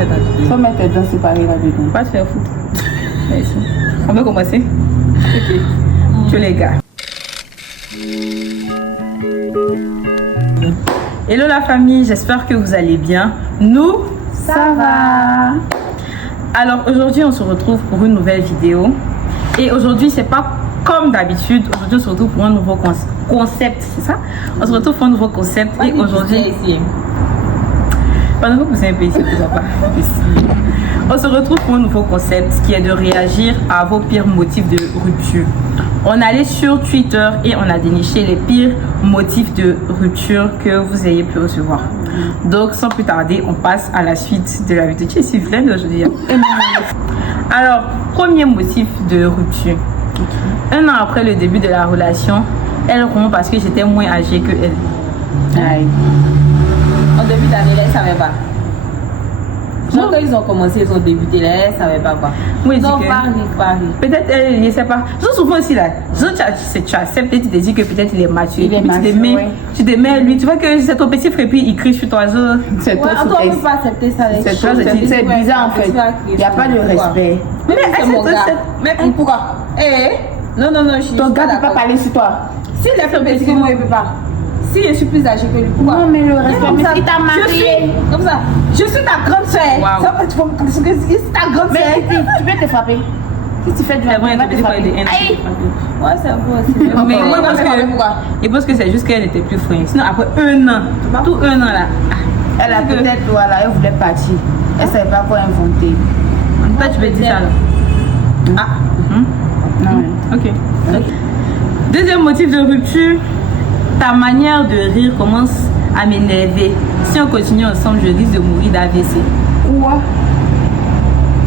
faire ta vidéo. Faut mettre tes dents séparées là-dedans. Pas te faire foutre. Merci. On va commencer. Ok. Je les gars. Hello la famille, j'espère que vous allez bien. Nous, Ça va. alors aujourd'hui on se retrouve pour une nouvelle vidéo. Et aujourd'hui c'est pas comme d'habitude. Aujourd'hui on se retrouve pour un nouveau concept, c'est ça? On se retrouve pour un nouveau concept. Et aujourd'hui... Pendant que vous êtes un peu ici, on se retrouve pour un nouveau concept qui est de réagir à vos pires motifs de rupture. On est allé sur Twitter et on a déniché les pires motifs de rupture que vous ayez pu recevoir. Donc sans plus tarder, on passe à la suite de la vidéo. Tu es si pleine aujourd'hui. Alors, premier motif de rupture. Un an après le début de la relation, elle rompt parce que j'étais moins âgée que elle. Aïe. En début d'année, là, ils ne savaient pas. Genre, quand ils ont commencé, ils ont débuté, là, ils ne savaient pas quoi. Oui, Non, dis que- Paris. Peut-être elle ne sait pas. Souvent aussi là, tu acceptes et tu te dis que peut-être il est mature. Il est Puis mature, ouais. tu te mets lui. Tu vois que c'est ton petit frère puis il crie sur toi. C'est Ouais, toi, encore, on ne c'est peut pas accepter ça. c'est toi, c'est bizarre en fait. Il n'y a pas de respect. Mais c'est mon c'est- gars. c'est- Mais pourquoi? Non, je suis Ton gars ne peut pas d'accord. parler sur toi. S'il est plus petit que moi, il ne peut pas. Si je suis plus âgée que lui, pourquoi? Non, mais le respect, Comme mais ça, il t'a je suis marié. comme ça. Je suis ta grande soeur. Wow. Ça, tu vois, parce que c'est ta grande Mais soeur. tu peux te frapper. Si tu fais du C'est vrai, mal, va te petit frère frapper. de haine. Aïe. Ouais, c'est vrai aussi. Mais Pourquoi? moi, parce que- Pourquoi? Et parce que c'est juste qu'elle n'était plus frère. Sinon après un an, tout un an là. Elle a Parce que- peut-être, voilà, elle voulait partir. Elle ne savait pas quoi inventer. Toi tu peux dire ça là. Ah. Non. Ok. Deuxième motif de rupture, ta manière de rire commence à m'énerver. Si on continue ensemble, je risque de mourir d'AVC. Quoi?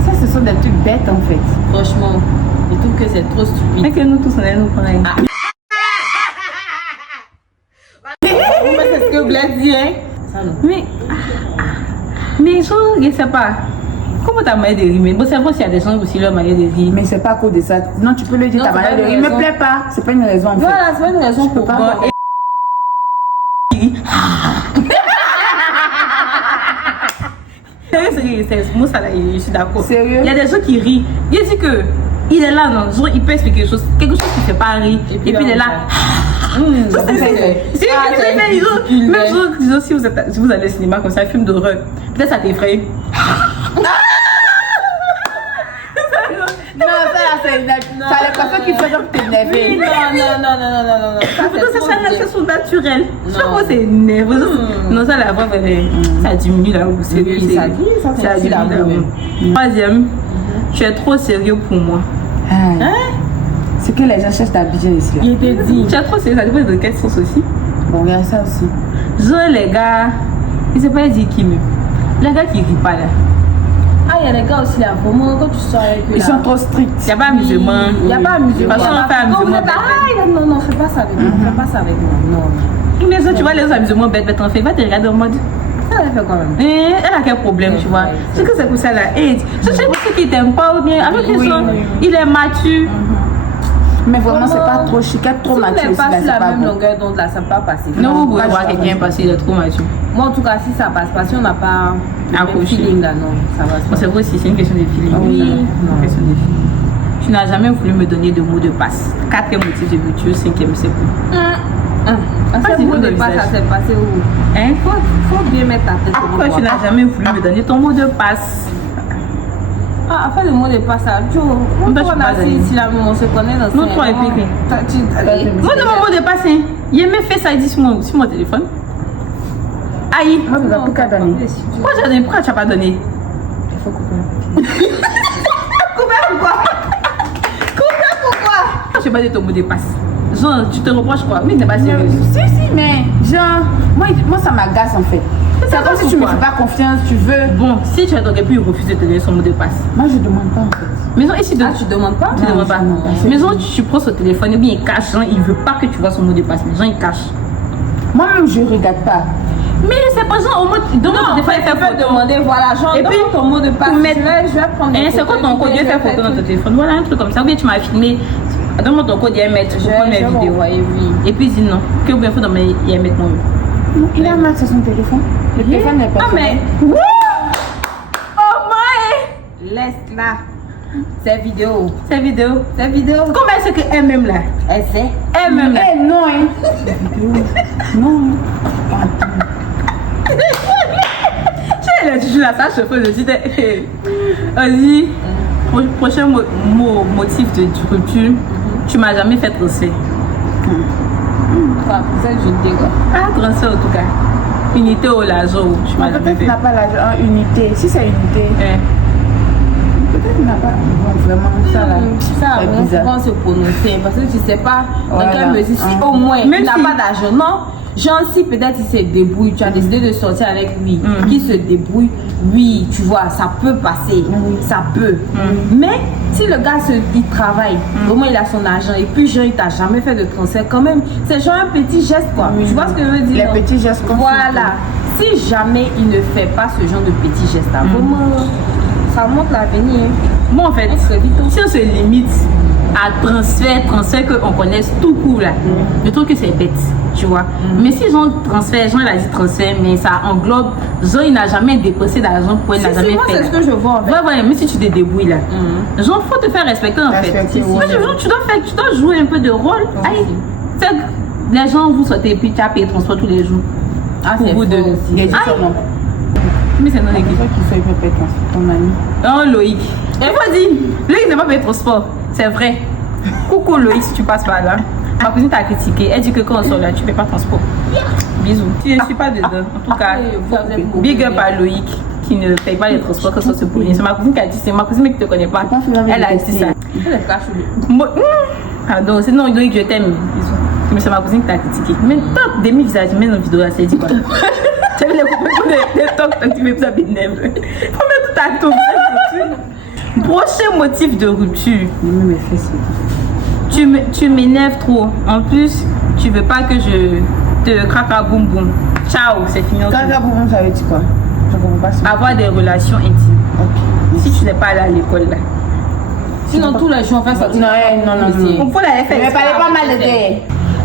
Ça, ce sont des trucs bêtes en fait. Franchement, je trouve que c'est trop stupide. Mais que nous tous on est nous pareil. Mais c'est ce que vous voulez dire, hein? Ça, non. Mais je sais pas. Comment ta manière de rire? Bon, c'est vrai s'il y a des gens aussi leur manière de rire. Mais c'est pas à cause de ça. Non, tu peux le dire, Non, ta c'est manière pas de une rire. Il me raison. plaît pas. C'est pas une raison en fait. Voilà, c'est pas une raison peux pour pas. moi. Bon, c'est moi ça là, je suis d'accord. Sérieux? Il y a des gens qui rient. Il dit que il est là, non, genre, il peut expliquer quelque chose qui fait pas rire. Et puis il est là. Ça, C'est c'est- même chose, si vous allez au cinéma comme ça, un film d'horreur, peut-être ça t'effraie. Non, ça là, c'est les personnes qui font genre t'énerver. Non. Ça, c'est trop Ça, bien. c'est son naturel. Je sais Non. pas, c'est nerveux. Non, ça, la voix, ça diminue là où c'est Oui, ça dit, ça, c'est aussi la diminue là où. Troisième, tu es trop sérieux pour moi. Aïe. C'est que les gens cherchent ta vision ici. Là. Il était dit. Tu es trop sérieux, ça dépend de quelle source aussi. Bon, il y a ça aussi. Genre, les gars, ils ne savent pas dire qui me. Les gars qui rient pas là. Ah, il y a des gars aussi là, vraiment, quand tu sors avec eux. Ils là, sont trop stricts. Il n'y a pas amusement. Il n'y a pas amusement. Parce qu'on fait Quand vous amusement êtes là, ah, non, fais pas ça avec moi. Fais pas ça avec moi. Non. Mais ça, tu vois, les amusements bêtes, en fait, va te regarder en mode. Ça va faire quand même. Elle a quel problème, tu vois? Ouais, C'est que c'est pour ça là. Et je sais pas ce qui t'aime pas ou bien. Alors qu'ils Oui, sont. oui. Il est mature. Mais vraiment, c'est pas trop chic. Être trop Si on mature n'est aussi, pas là, sur c'est la pas même bon. longueur d'onde là, ça ne peut pas passer. Non, vous pouvez pas voir sûr. quelqu'un parce qu'il est trop mature. Moi en tout cas, si ça passe pas, si on n'a pas le même Accroché. feeling là, non, ça va se Bon, passer. c'est vrai aussi, c'est une question de feeling. Oui. C'est une question de feeling. Tu n'as jamais voulu me donner de mots de passe. Quatrième motif de rupture, cinquième, c'est plus. Ce dis mot le de passe, visage. ça s'est passé où? Hein? Faut bien mettre ta tête au Pourquoi tu bois. n'as jamais voulu me donner ton mot de passe? Ah, après le mot de passe, ça, tu vois, On on doit se a baser. ici là, on se connaît dans Nous trois et puis rien. Moi, de mon mot de passe, hein. Il m'a fait ça, il dit sur mon téléphone. Aïe! Moi, je ne vais plus qu'à donner. Pourquoi tu n'as pas donné? Il faut couper. Je n'ai pas dit ton mot de passe. Genre, tu te reproches quoi? Oui, tu n'es pas sérieux. Si, mais genre, moi ça m'agace en fait. C'est comme si tu me fais pas confiance, tu veux. Bon, si tu aurais pu refuser de te donner son mot de passe. Moi je demande pas en fait. Mais genre, ici, Ah, tu demandes pas? tu ne demandes pas. je demande pas. Mais genre, tu prends son téléphone et bien il cache. Genre, il ne veut pas que tu vois son mot de passe. Mais genre, il cache. Moi-même je regarde pas. Mais c'est pas genre, au moins, demande ton téléphone et Tu fais peux photo. demander, voilà, genre, Et puis, donne ton mot de passe. pour mettre- Je vais prendre Hein, c'est quoi ton code? Je vais faire photo dans ton téléphone. Voilà, un truc comme ça. Ou bien tu m'as filmé. Donne-moi ton code, il y a un mètre. Je prends mes vidéos. Oui. Et puis, il dit non. Que bien faut dans mes. Il y a un mètre mon. Il a marqué sur son téléphone. Le téléphone n'est pas. Ah, mais. Oh reste là. C'est vidéo. C'est vidéo. C'est vidéo. Comment est-ce qu'elle-même là? Elle sait. Elle-même là. Eh non, hein. Non. Elle a toujours la sache cheveux. Je dis, vas-y, prochain motif de rupture, tu m'as jamais fait transfert. Enfin, pour ça, je dis quoi. Ah, transfert en tout cas. Unité au lazo, tu m'as jamais Peut-être fait. qu'il n'a pas l'argent, unité. Si c'est unité, peut-être qu'il n'a pas. Bon, vraiment, ça là. Ça, c'est on bizarre. va se prononcer parce que tu sais pas dans Voilà. quelle mesure. Si au moins Même il n'a si- pas d'argent, non. Genre, si peut-être il se débrouille, tu as décidé de sortir avec lui, qu'il se débrouille, oui, tu vois, ça peut passer, ça peut. Mais si le gars il travaille, au moins il a son argent et puis genre il t'a jamais fait de transfert, quand même, c'est genre un petit geste quoi. Oui. Tu vois ce que je veux dire? Les non? petits gestes qu'on Voilà. Si jamais il ne fait pas ce genre de petits gestes, vraiment, ça montre l'avenir. Moi en fait, si on se limite à transfert qu'on connaisse tout court là, je trouve que c'est bête, tu vois. Mais si Jean transfert, Jean il a dit transfert, mais ça englobe, Jean il n'a jamais dépensé d'argent pour il n'a jamais moi, fait. c'est ce que je vois en fait. Ouais, mais si tu te débrouilles là, Jean faut te faire respecter en fait. Respecter, Moi, ouais. tu dois jouer un peu de rôle. Aïe, c'est que les gens vous sortez et puis tu as payé transport tous les jours. Ah, Pour c'est vous faux deux. aussi. Il a dit Aïe. son nom. Mais c'est non C'est équipe. ça qu'il fait, il peut pas être ton ami. Oh Loïc. Et vas-y, Loïc n'a pas payé transport. C'est vrai. Coucou Loïc, si tu passes par là. Ma cousine t'a critiqué. Elle dit que quand on sort là, tu ne payes pas transport. Bisous. Je ne suis pas dedans. En tout cas, big up à Loïc qui ne paye pas les transports quand ça se pose. C'est ma cousine qui a dit, c'est ma cousine qui ne te connaît pas. Elle a dit ça. Pardon, c'est non, Loïc, je t'aime. Bisous. Mais c'est ma cousine qui t'a critiqué. Mais top, demi-visage, mets dans la vidéo là, c'est dit quoi. Tu as vu les coupons des tocs, tu mets ça bénévole. Faut mettre tout à tout. Prochain motif de rupture. Même mes fesses. Tu m'énerves trop. En plus, tu veux pas que je te craque à boum boum. Ciao, c'est fini. Caca boum, ça veut dire quoi? Je comprends pas ça. Avoir des relations intimes. Ok. Si tu n'es pas allé à l'école là. Sinon, tous les jours, on fait ça. Non. On peut la faire. Mais parlez pas mal de terre.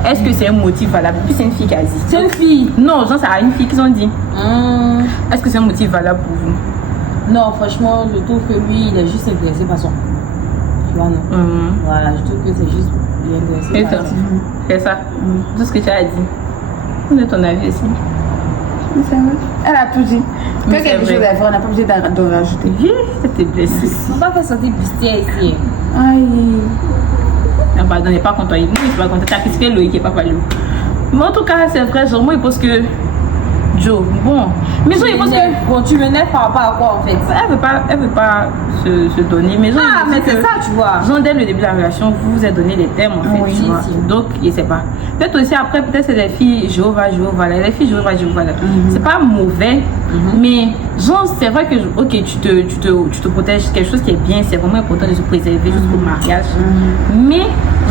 Est-ce que c'est un motif valable? Puis c'est une fille qui a dit. C'est une fille. Non, genre, ça a une fille qui ont dit. Est-ce que c'est un motif valable pour vous? Non, franchement, je trouve que lui, il est juste intéressé par son. Tu vois, non? Voilà, je trouve que c'est juste il est Et intéressé toi? par ça. C'est ça. Tout ce que tu as dit. Quel est ton avis aussi? C'est vrai. Elle a tout dit. Que Mais c'est quelque vrai. chose à faire, on n'a pas obligé d'en rajouter. Oui, c'était blessé. On va pas faire sortir bustière ici. Aïe. Ah, pardon, n'est pas content. Moi, je suis pas content. T'as critiqué Loïc qui est pas fallu. Mais en tout cas, c'est vrai, genre, moi, il pense que. Joe, bon. Mais genre, il pense que. Bon, tu me n'aides par rapport à quoi en fait? Elle veut pas se donner. Mais genre, Ah, il mais dit c'est que- ça, tu vois. Genre, dès le début de la relation, vous vous êtes donné des termes en fait. Oui, tu vois. si. Donc, je sais pas. Peut-être aussi après, peut-être c'est les filles Jéhovah, là. Les filles Jéhovah, là. C'est pas mauvais, mais genre, c'est vrai que, ok, tu te protèges, quelque chose qui est bien, c'est vraiment important de se préserver jusqu'au mariage. Mais,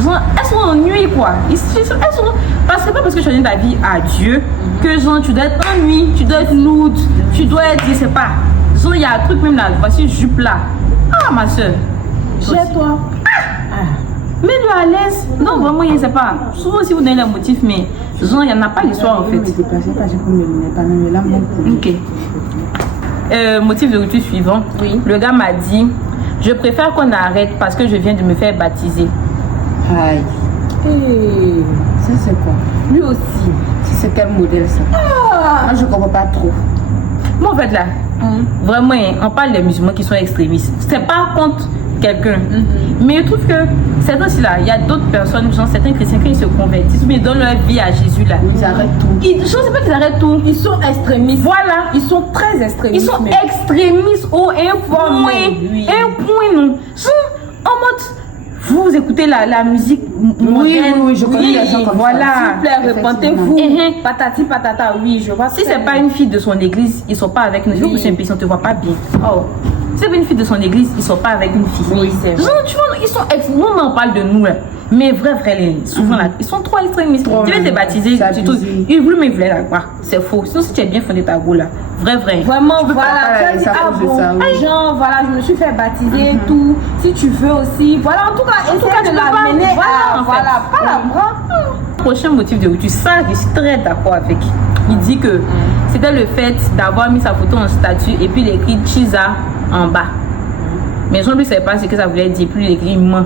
genre, elles sont ennuis quoi. Elles sont, parce que pas parce que tu donnes ta vie à Dieu que, genre, tu dois être ennuyé, tu dois être lourde, tu dois être, je sais pas. Genre, il y a un truc même là, voici jupe là. Ah, ma soeur. Jette-toi. Mets-le à l'aise. Non, vraiment, je ne sais pas. Souvent, si vous donnez les motifs, mais genre, il n'y en a pas l'histoire en fait. Je me déplacer parce que comme mes pas même là, mon Ok. Motif de rupture suivant. Oui. Le gars m'a dit, je préfère qu'on arrête parce que je viens de me faire baptiser. Aïe. Hey. Ça, c'est quoi? Lui aussi. C'est quel modèle ça? Moi, je comprends pas trop. Moi, en fait, là, vraiment, on parle des musulmans qui sont extrémistes. C'est pas contre quelqu'un. Mais je trouve que c'est aussi là, il y a d'autres personnes, genre certains chrétiens, quand ils se convertissent, mais ils donnent leur vie à Jésus là. Ils arrêtent tout. Je ne sais pas qu'ils arrêtent tout. Ils sont extrémistes. Voilà. Ils sont très Ils extrémistes. sont mais- extrémistes au un point. oui. Un point, non. Genre, en mode, vous écoutez la musique moderne. je connais les gens comme ça. Voilà. S'il vous plaît, repentez-vous. Mhm. Patati patata, oui, je vois. Si c'est pas une fille de son église, ils sont pas avec une fille. Oui. Ou c'est un pays, on te voit pas bien. Oh. Si c'est pas une fille de son église, ils sont pas avec une fille. Oui, c'est vrai. Genre, tu vois, ils sont nous on en parle de nous là. Mais vrai, souvent là, ils sont trop extrémistes. Trop, Tu viens te baptiser, c'est c'est tout. abusé. Ils voulaient, mais ils voulaient la croire. C'est faux. Sinon, si tu as bien fondé ta go là, vrai. Vraiment, peux pas voilà, faire tu as dit, ça à ah cause de bon, ça, oui. genre, voilà, je me suis fait baptiser et tout. Si tu veux aussi, voilà, en tout cas, cas, essaie tu de peux pas. l'amener Voilà, à, en fait. voilà, pas la bras. Prochain motif de rupture, ça, je suis très d'accord avec. Il dit que c'était le fait d'avoir mis sa photo en statut et puis l'écrit Chiza en bas. Mais Jean-Louis ne savait pas ce que ça voulait dire. Puis il écrit ment.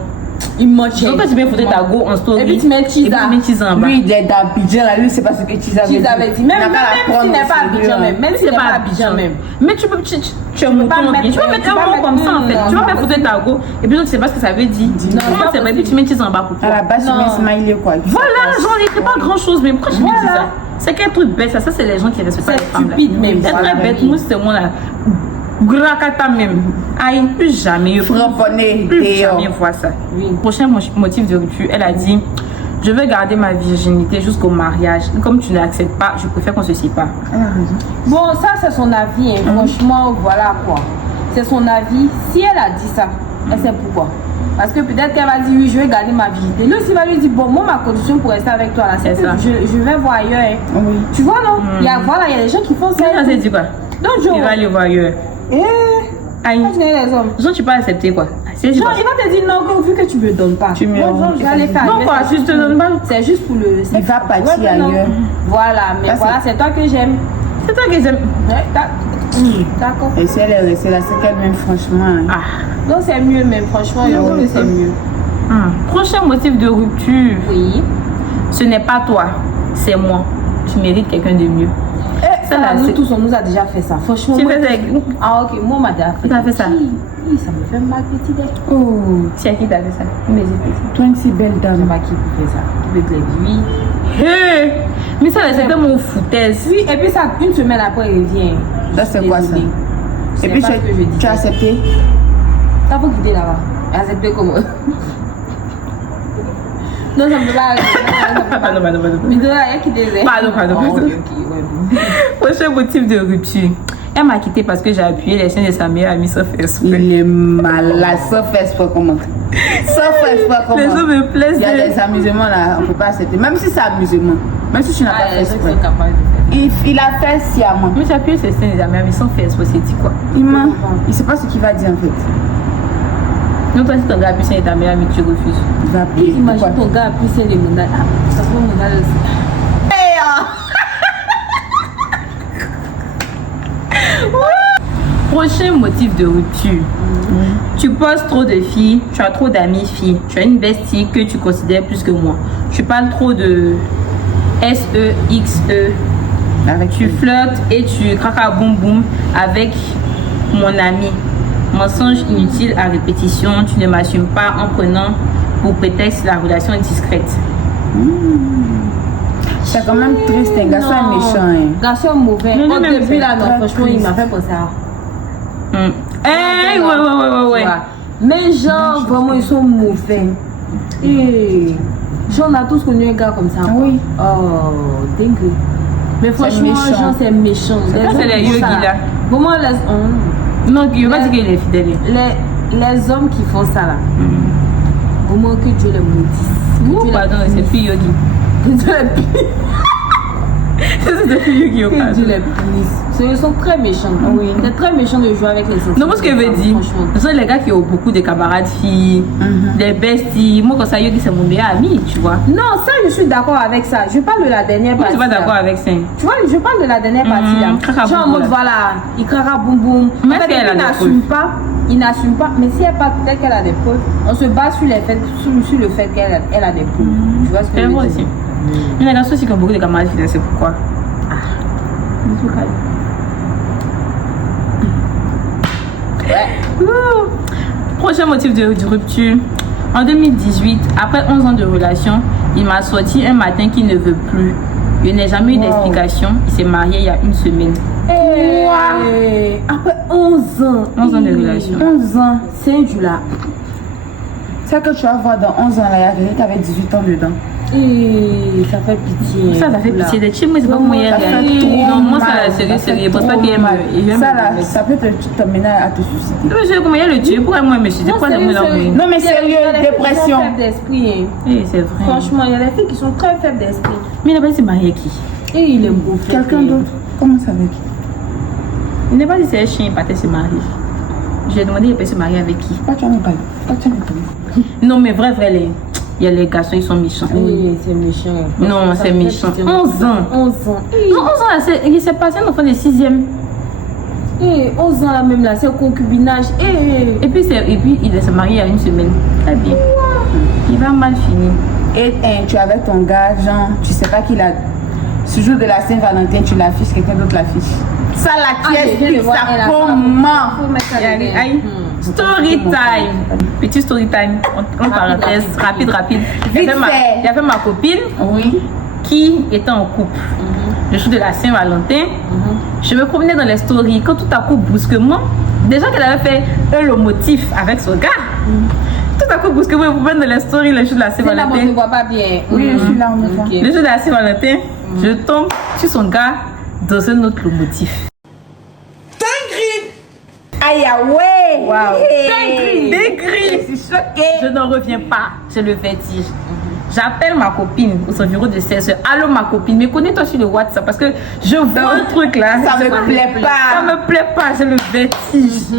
Il ment. Donc quand tu viens foutre ta go en story. Et puis tu mets Chiza en bas. Lui, il est d'Abidjan, là, lui, c'est pas ce que Chiza avait dit. Même s'il n'est pas Abidjan, même s'il n'est pas Abidjan, même. Mais tu peux mettre un mot comme ça en fait. Tu vas faire foutre ta go et puis tu sais pas ce que ça veut dire. Non, c'est vrai. Puis tu mets Chiza en bas pour toi. À la base, tu mets smiley quoi. Voilà, genre il écrit pas grand chose, mais pourquoi je me dis ça? C'est quel truc bête, ça c'est les gens qui respectent pas les femmes. C'est stupide même. C'est très bête, nous c'est moi là. Grakata même. Aïe, plus jamais. Plus jamais voir ça. Oui. Prochain motif de rupture, elle a dit je veux garder ma virginité jusqu'au mariage. Comme tu n'acceptes pas, je préfère qu'on se sépare. Bon, ça c'est son avis. Hein. Franchement, voilà quoi. C'est son avis. Si elle a dit ça, elle sait pourquoi. Parce que peut-être qu'elle va dire oui, je vais garder ma virginité. Lui aussi va lui dire bon, moi ma condition pour rester avec toi là, c'est ça. Je vais voir ailleurs. Hein. Oui. Tu vois non? Il y a des gens qui font ça. Ça dit quoi? Donc il va aller voir ailleurs. Aïe. Genre, tu peux accepter quoi? Genre, il va te dire non, vu que tu me donnes pas. Tu me donnes. Je vais aller faire. Non, quoi, je te donne pas. C'est juste pour le. Il va partir ailleurs. Voilà, mais voilà, c'est toi que j'aime. C'est toi que j'aime. D'accord. Et si elle est restée là, c'est qu'elle m'aime franchement. Non, c'est mieux, même franchement, c'est mieux. Prochain motif de rupture. Oui. Ce n'est pas toi, c'est moi. Tu mérites quelqu'un de mieux. Ça, nous tous, on nous a déjà fait ça. Franchement. Tu fais ça avec nous? Ah, ok, moi, on m'a déjà fait. Tu as fait ça? Oui, ça me fait mal, petit dé. Oh, c'est à qui t'as fait ça? Toi, une si belle dame. Je sais pas qui fait ça. Qui peut te le dire? Hé! Mais ça, c'était mon foutaise. Oui, et puis ça, une semaine après, il revient. Ça, c'est quoi ça? Et puis, tu as accepté? Ça faut quitter là-bas. Accepter comment? Non, ça me peut pas. Pardon. Mais de là, il y a qui désire. Pardon. Prochain motif de rupture. Elle m'a quitté parce que j'ai appuyé les chaînes de sa meilleure amie sauf exprès. Il est malade, sauf exprès comment? Sauf exprès comment? Les hommes me plaisent. Il y a des amusements là, on peut pas accepter. Même si c'est amusement. Même si tu n'as pas fait exprès. Il a fait sciemment. Mais j'ai appuyé ces chaînes de sa meilleure amie sans faire exprès, c'est dit quoi? Il sait pas ce qu'il va dire en fait. Non, toi, si ton gars appuie sur ta meilleure amie, tu refuses. Il va appuyer. Imagine ton gars appuie sur les mandats. Ça se voit mandats aussi. Prochain motif de rupture. Tu poses trop de filles, tu as trop d'amis filles, tu as une bestie que tu considères plus que moi. Tu parles trop de SEXE. Tu flirtes et tu craques boum boum avec mon ami. Mensonge inutile à répétition, tu ne m'assumes pas en prenant pour prétexte la relation discrète. C'est quand même triste, un garçon est méchant. Hein. Garçon mauvais. Au début là, non, franchement, il m'a fait penser à. Ouais. Mais genre, vraiment, ils sont mauvais. Et genre, on a tous connu un gars comme ça. Oui. Oh, dingue. Mais franchement, genre, c'est méchant. C'est les yogis là. Vraiment, non, il ne veut pas dire qu'il est fidèle. Les hommes qui font ça là, vraiment que Dieu les maudisse. Pardon, c'est plus yogi. C'est des filles qui ont pas. Dieu les punisse. Ils sont très méchants. Oui. C'est très méchant de jouer avec les autres. Non, moi ce que je veux dire, ce sont les gars qui ont beaucoup de camarades filles, des besties. Moi, quand ça, yogi, c'est mon meilleur ami, tu vois. Non, ça, je suis d'accord avec ça. Je parle de la dernière partie. Tu n'es pas d'accord avec ça? Tu vois, je parle de la dernière partie là. Genre en mode, voilà, il craque boum boum. Mais est-ce qu'elle a des preuves? Il n'assume pas. Mais si elle parle peut-être qu'elle a des preuves, on se base sur, sur le fait qu'elle a des preuves. Tu vois ce que je veux dire? Mais les garçons aussi qui ont beaucoup de camarades fidèles, c'est pourquoi? Prochain motif de rupture. En 2018, après 11 ans de relation, il m'a sorti un matin qu'il ne veut plus. Je n'ai jamais eu d'explication. Il s'est marié il y a une semaine. Après 11 ans. 11 ans de relation. 11 ans. C'est du là. C'est que tu vas voir dans 11 ans là, il y a quelqu'un qui avait 18 ans dedans. Et ça fait pitié. Ça fait pitié d'être chez moi, c'est pas moyen. Non, moi, ça, sérieux. Pour ça qu'il aime. Ça là, ça peut t'amener à te suicider. Mais je sais comment il y a le tuer. Pourquoi moi, je me suis dit, pourquoi ça me l'envoie? Non, mais sérieux, dépression. Faibles d'esprit. C'est vrai. Franchement, il y a des filles qui sont très faibles d'esprit. Mais il n'a pas dit c'est marié qui? Et il est beau. Quelqu'un d'autre. Comment ça avec qui? Il n'a pas dit c'est un chien, il partait se marier. J'ai demandé il peut se marier avec qui? Pas tu en parles. Non, mais vrai, il y a les garçons, ils sont méchants. Oui, c'est méchant. Non, c'est méchant. 11 ans. 11 ans. Non, 11 ans, il s'est passé un enfant de 6e. Et 11 ans là même là, c'est au concubinage. Et puis il s'est marié il y a une semaine. Très bien. Il va mal finir. Et tu es avec ton gars, genre, tu sais pas qu'il a. Ce jour de la Saint-Valentin, tu l'affiches, quelqu'un d'autre l'affiche. Ça là, tu expliques ça comment? Story time. Petit story time. En parenthèse, rapide. Il y avait ma copine qui était en couple. Le jour de la Saint-Valentin, je me promenais dans les stories. Quand tout à coup, brusquement, déjà qu'elle avait fait le motif avec son gars, tout à coup, brusquement, elle me promène dans les stories le jour de la Saint-Valentin. On ne voit pas bien. Oui, je suis là, on voit. Le jour de la Saint-Valentin, je tombe sur son gars dans un autre motif. Aïe, ouais! Waouh! Dégris! Je suis choquée! Je n'en reviens pas, j'ai le vertige. J'appelle ma copine aux environs de 16h. Allô ma copine, mais connais-toi sur le WhatsApp parce que je vois un truc là. Ça me plaît pas. Ça me plaît pas, j'ai le vertige.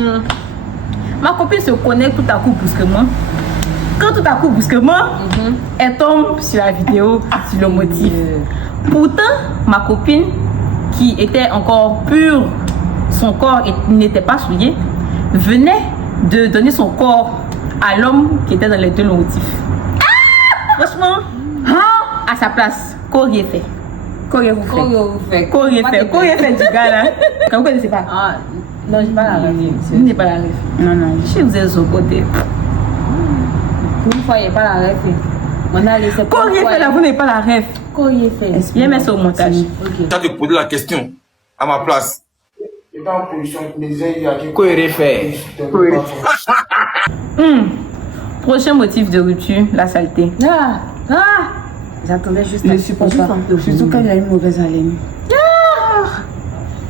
Ma copine se connecte tout à coup brusquement. Quand tout à coup brusquement, elle tombe sur la vidéo, sur le motif. Pourtant, ma copine qui était encore pure, son corps n'était pas souillé, venait de donner son corps à l'homme qui était dans les deux motifs. Franchement, à sa place, qu'aurait fait? Qu'aurait fait du gars là? Quand vous connaissez pas? Non, j'ai pas la rêve. Vous n'avez pas la rêve? Non. Je vous ai au côté. Pour une fois, il n'y a pas la rêve. Qu'aurait fait là? Vous n'avez pas la rêve? Qu'aurait fait? Viens mettre ça au montage. Tu as de poser la question à ma place. Et pas en position de il y a Quoi il fait? Prochain motif de rupture, la saleté. J'attendais juste Je supporte pas. Surtout quand il a une mauvaise haleine.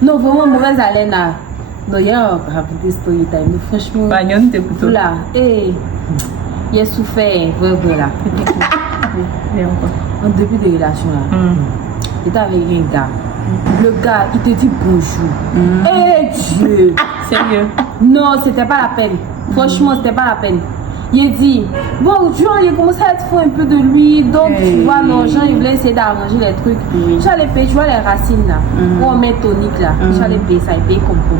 Non, vraiment mauvaise haleine là. Non, il y a un rapide story time. Franchement. Bagnon, t'écoutes. Là, il a souffert, vrai là. En début de relation là. Il était avec un gars. Le gars, il te dit bonjour. Dieu! Sérieux? Non, c'était pas la peine. Franchement, c'était pas la peine. Il dit, bon, tu vois, il a commencé à être fou un peu de lui. Donc, tu vois, non, Jean, il voulait essayer d'arranger les trucs. J'allais payer, tu vois, les racines là. Où on met tonique là. J'allais payer ça, il paye comme pour.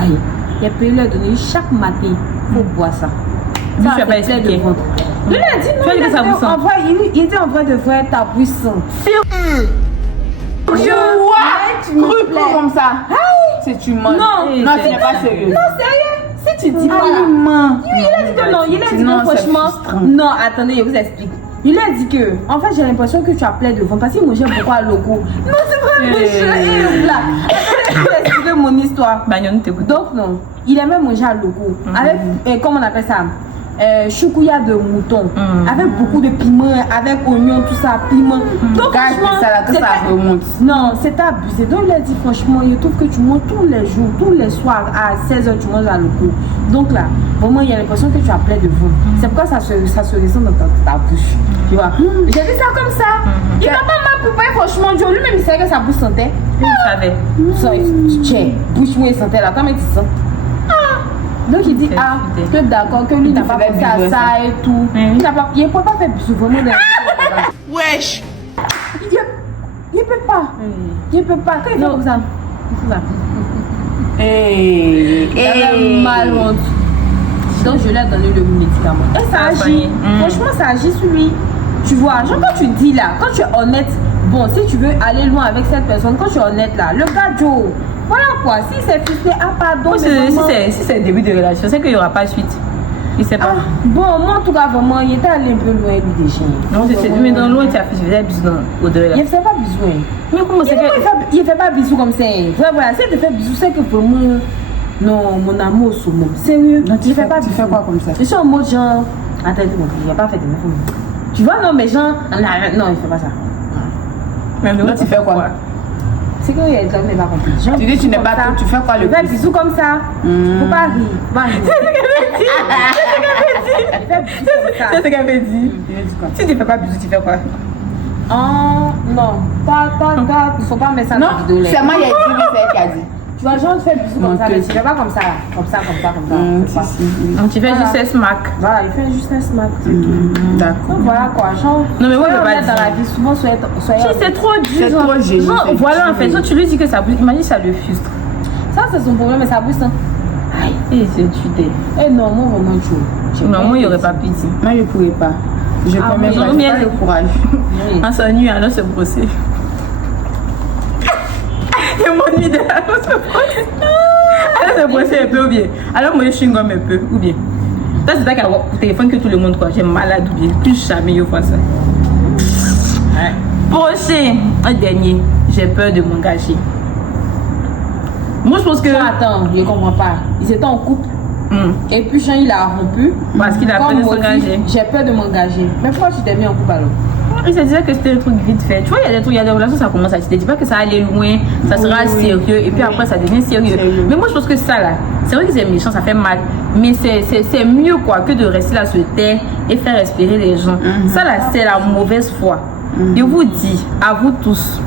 Aïe. Il a payé leur donner chaque matin. Il faut boire ça. Ça, tu n'as pas expliqué. Il a dit non, il était en vrai de vrai tabuissant. Tu comme ça. Si tu mens. Non, tu n'es pas sérieux. Non, sérieux. Si tu dis pas là. Il a dit que non, il a dit que franchement. Non, attendez, je vous explique. Il a dit que, en fait, j'ai l'impression que tu as plein de vent parce qu'il mangeait beaucoup à logo. Non, c'est vrai, monsieur. Là, je vais expliquer mon histoire. Bagnon, t'écoutes. Donc, non, il aimait manger à logo. Avec, comment on appelle ça? Choukouya de mouton, avec beaucoup de piment, avec oignon, tout ça, piment. Donc, franchement, ça remonte. Non, c'est abusé. Donc, il a dit, franchement, il trouve que tu manges tous les jours, tous les soirs, à 16h, tu manges à loco. Donc là, vraiment, il y a l'impression que tu as plein de vent. C'est pourquoi ça se ressent dans ta bouche. Tu vois? J'ai dit ça comme ça. Il n'a pas mal pour pas, franchement, Dieu, lui-même, il savait que sa bouche sentait. Il savait. Tiens, bouche où il sentait là, quand même, tu sens. Donc il dit que d'accord, que lui n'a pas pensé à ça et tout. Il ne peut pas faire bisous vraiment. Wesh! Il ne peut pas. Il ne peut pas. Quand il fait comme ça, il avait mal honte. Donc je lui ai donné le médicament. Et ça agit. Franchement, ça agit sur lui. Tu vois, genre quand tu dis là, quand tu es honnête, bon, si tu veux aller loin avec cette personne, quand tu es honnête là, le gars Joe. Voilà quoi, si c'est frustré, pardon. Si c'est le début de relation, c'est qu'il n'y aura pas de suite. Il sait pas. Bon, moi en tout cas, vraiment, il était allé un peu loin lui déjà. Non, mais dans loin, tu as fait des bisous au-delà. Il ne fait pas bisous. Mais comment c'est que. Il ne fait pas bisous comme ça. Voilà, si tu fais bisous, c'est que vraiment. Non, mon amour au summum. Sérieux. Non, tu fais pas. Tu fais quoi comme ça? Je suis en mode genre. Attends, il n'a pas fait de ma famille. Tu vois, non, mais genre. Non, il ne fait pas ça. Mais là, tu fais quoi? C'est que n'est pas compris. Tu dis tu n'es pas tu fais quoi le plus? Bisous comme ça. Faut pas rire. C'est ce qu'elle avait dit. Si tu ne fais pas bisous, tu fais quoi? Non. Faut pas mettre ça dans la vidéo. Non, seulement il y a dit, c'est elle qui a dit. Tu vas genre faire bisous comme ça, mais tu fais pas comme ça. Comme ça. Donc tu fais juste un smack. Voilà, il fait juste un smack. D'accord. Voilà quoi. Non mais moi je vais pas dans la vie, souvent soyez. C'est trop dur. C'est trop gênant. Voilà en fait, toi tu lui dis que ça. Imagine ça le frustre. Ça, c'est son problème, mais ça bouge ça. Aïe, et c'est tu t'es. Eh non, moi, vraiment, chaud. Non, moi, il n'y aurait pas pu dire. Moi, je ne pourrais pas. Je Ah, peux même oui, pas, non, j'ai pas mais- le courage. Oui. On s'ennuie, alors se brosser. Et mon idée, alors se brosser. Alors se brosser un peu ou bien. Alors moi je suis gomme un peu ou bien. Ça c'est ça qu'elle a au téléphone que tout le monde quoi. J'ai malade ou bien. Plus jamais je vois ça. Prochain, un dernier. J'ai peur de m'engager. Moi je pense que. Attends, je comprends pas. Ils étaient en couple. Et puis, Jean, il a rompu. Parce qu'il a peur Comme de motif, s'engager. j'ai peur de m'engager. Mais pourquoi tu t'es mis en couple alors? Il se disait que c'était un truc vite fait. Tu vois, il y a des trucs, il y a des relations, ça commence à. Tu te dis pas que ça allait loin, ça sera sérieux, et puis après ça devient sérieux. Mais moi je pense que ça là, c'est vrai que c'est méchant, ça fait mal, mais c'est mieux quoi que de rester là se taire et faire respirer les gens. Ça là, c'est la mauvaise foi. Je vous dis, à vous tous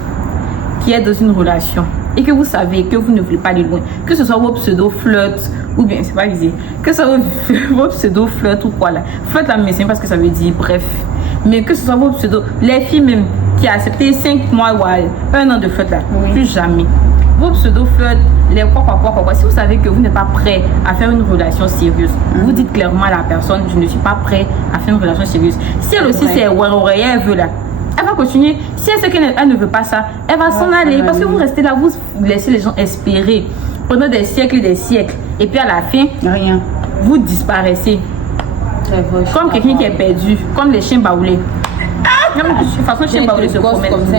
qui êtes dans une relation et que vous savez que vous ne voulez pas aller loin, que ce soit vos pseudo-flirts ou bien, c'est pas visé, que ce soit vos pseudo-flirts ou quoi là. Flirt là, mais c'est parce que ça veut dire bref. Mais que ce soit vos pseudo, les filles même qui a accepté 5 mois ou 1 an de flirt là, plus jamais. Vos pseudo-flirts, les quoi. Si vous savez que vous n'êtes pas prêt à faire une relation sérieuse, vous dites clairement à la personne, je ne suis pas prêt à faire une relation sérieuse. Si elle aussi c'est ouais, elle veut là, elle va continuer. Si elle sait qu'elle ne veut pas ça, elle va s'en aller. Parce que vous restez là, vous laissez les gens espérer pendant des siècles et des siècles. Et puis à la fin, Rien. vous disparaissez. Comme quelqu'un qui est perdu, comme les chiens baoulés. De toute façon, les chiens baoulés se promènent. Comme ça,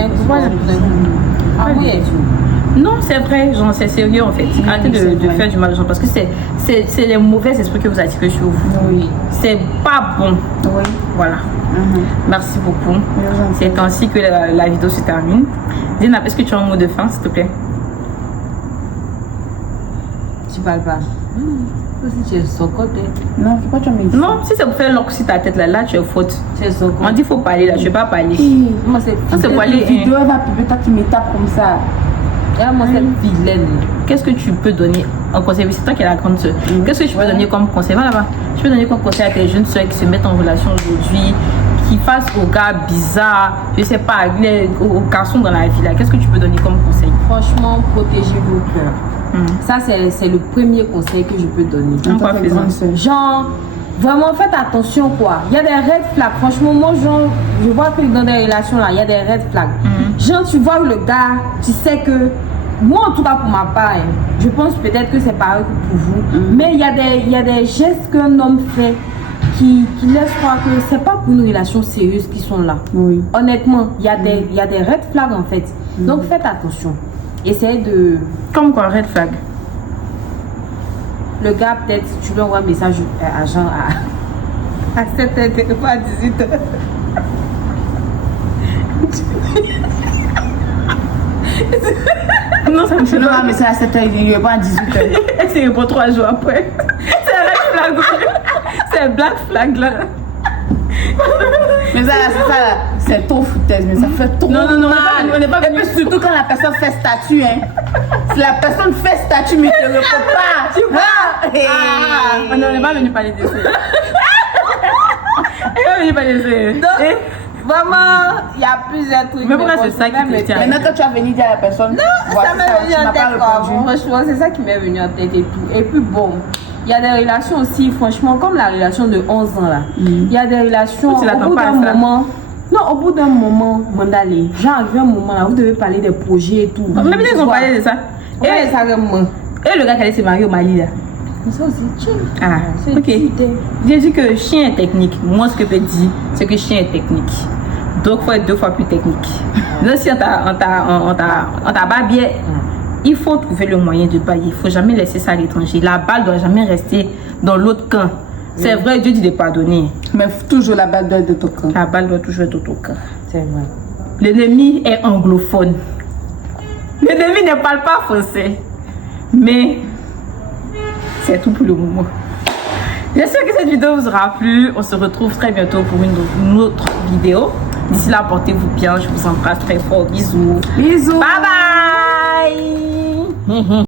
ah oui, Non, c'est vrai, genre c'est sérieux en fait. Arrêtez de faire du mal aux gens parce que c'est les mauvais esprits que vous attirez sur vous. Oui. C'est pas bon. Oui. Voilà. Merci beaucoup. Merci. C'est ainsi que la vidéo se termine. Zénab, est-ce que tu as un mot de fin, s'il te plaît? Tu parles pas. Aussi, tu es socote. Non, pourquoi tu as mis ça? Non, si c'est pour faire l'oxy ta tête là, tu es faute. Tu es socote. On dit faut parler là, je vais pas parler. Moi, c'est Ça, c'est pour aller. Vidéo, elle va publier, toi tu me tapes comme ça. moi, c'est vilaine. Qu'est-ce que tu peux donner en conseil? C'est toi qui es la grande soeur. Qu'est-ce que tu peux donner comme conseil? Va là-bas. Tu peux donner comme conseil à tes jeunes soeurs qui se mettent en relation aujourd'hui, qui fassent aux gars bizarres, je sais pas, aux garçons dans la vie là. Qu'est-ce que tu peux donner comme conseil? Franchement, protégez vos cœurs. Ça, c'est le premier conseil que je peux donner. En quoi faisant? Genre, vraiment, faites attention quoi. Il y a des red flags. Franchement, moi, genre, je vois que dans des relations là, il y a des red flags. Genre, tu vois le gars, tu sais que. Moi, en tout cas, pour ma part, je pense peut-être que c'est pareil que pour vous. Mais il y a des gestes qu'un homme fait qui laissent croire que c'est pas pour une relation sérieuse qu'ils sont là. Oui. Honnêtement, il y a des red flags en fait. Donc, faites attention. Essayez de. Comme quoi, red flag? Le gars, peut-être, tu lui envoies un message à Jean à 7h, pas à 18h. Non, ça me fait Tu pas. mais c'est à 7h, il n'est pas à 18h. C'est pour 3 jours après. C'est un red flag. C'est un black flag là. Mais ça, c'est trop foutaise, mais ça fait trop Non, mal. on n'est pas Et puis surtout quand la personne fait statut, hein. Si la personne fait statut, mais tu ne le faut pas. Tu vois? Ah, On n'est pas venu parler de ça. On n'est pas venu parler de ça. Donc, vraiment, il y a plusieurs trucs. Mais pourquoi c'est ça qui te tient? Maintenant que tu as venu dire à la personne, Ça m'est venu tu en n'as tête, pas quoi. répondu. Franchement, c'est ça qui m'est venu en tête et tout. Et puis bon, il y a des relations aussi, franchement, comme la relation de 11 ans là. Il y a des relations Tu au l'attends bout pas d'un à ça. moment. Non, au bout d'un moment, Mandalé, genre arrivé un moment là, vous devez parler des projets et tout. Mais peut-être ils ont parlé de ça. Et ça vraiment. Et le gars qui allait se marier au Mali là. Mais ça aussi, chill. Ah, C'est ok. une idée. J'ai dit que chien est technique. Moi, ce que je peux dire, c'est que chien est technique. Donc, il faut être 2 fois plus technique. Là, si on t'a babié, il faut trouver le moyen de bailler. Il ne faut jamais laisser ça à l'étranger. La balle ne doit jamais rester dans l'autre camp. C'est vrai, Dieu dit de pardonner. Mais toujours la balle doit être de ton camp. La balle doit toujours être dans ton camp. C'est vrai. L'ennemi est anglophone. L'ennemi ne parle pas français. Mais c'est tout pour le moment. J'espère que cette vidéo vous aura plu. On se retrouve très bientôt pour une autre vidéo. D'ici là, portez-vous bien. Je vous embrasse très fort. Bisous. Bisous. Bye bye.